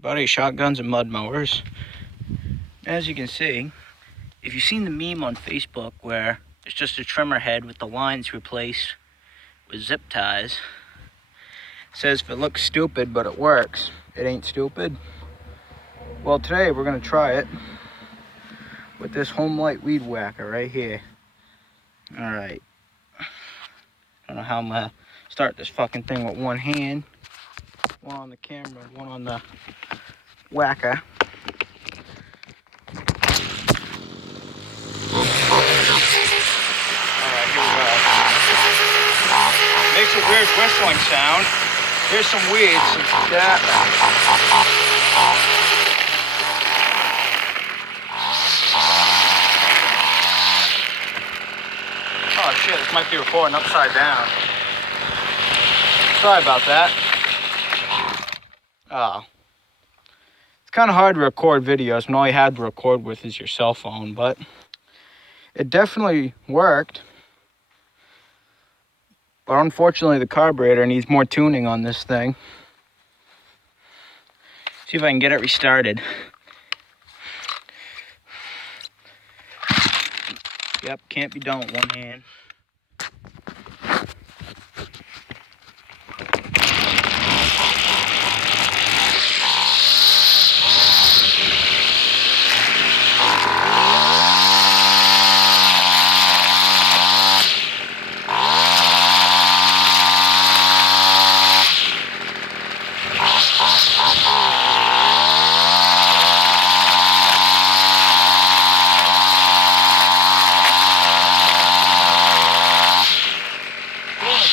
Everybody, shotguns and mud mowers. As you can see, if you've seen the meme on Facebook where it's just a trimmer head with the lines replaced with zip ties, it says if it looks stupid but it works, it ain't stupid. Well, today we're gonna try it with this Homelite weed whacker right here. All right. I don't know how I'm gonna start this fucking thing with one hand. One on the camera, one on the whacker. Alright, here we go. Makes a weird whistling sound. Here's some weeds. That. Oh shit, this might be recording upside down. Sorry about that. Oh. It's kind of hard to record videos when all you had to record with is your cell phone, but it definitely worked. But unfortunately, the carburetor needs more tuning on this thing. See if I can get it restarted. Yep, can't be done with one hand.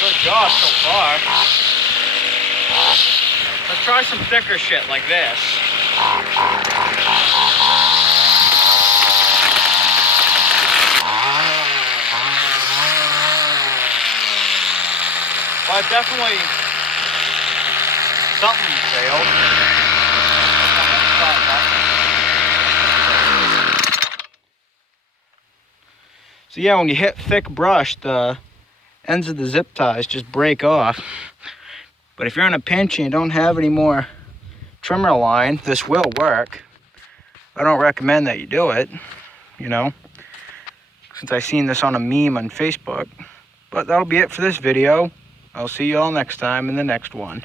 Good job so far. Let's try some thicker shit like this. Well, definitely something failed. So yeah, when you hit thick brush, the ends of the zip ties just break off. But if you're in a pinch and you don't have any more trimmer line, this will work. I don't recommend that you do it, you know, since I seen this on a meme on Facebook. But that'll be it for this video. I'll see you all next time in the next one.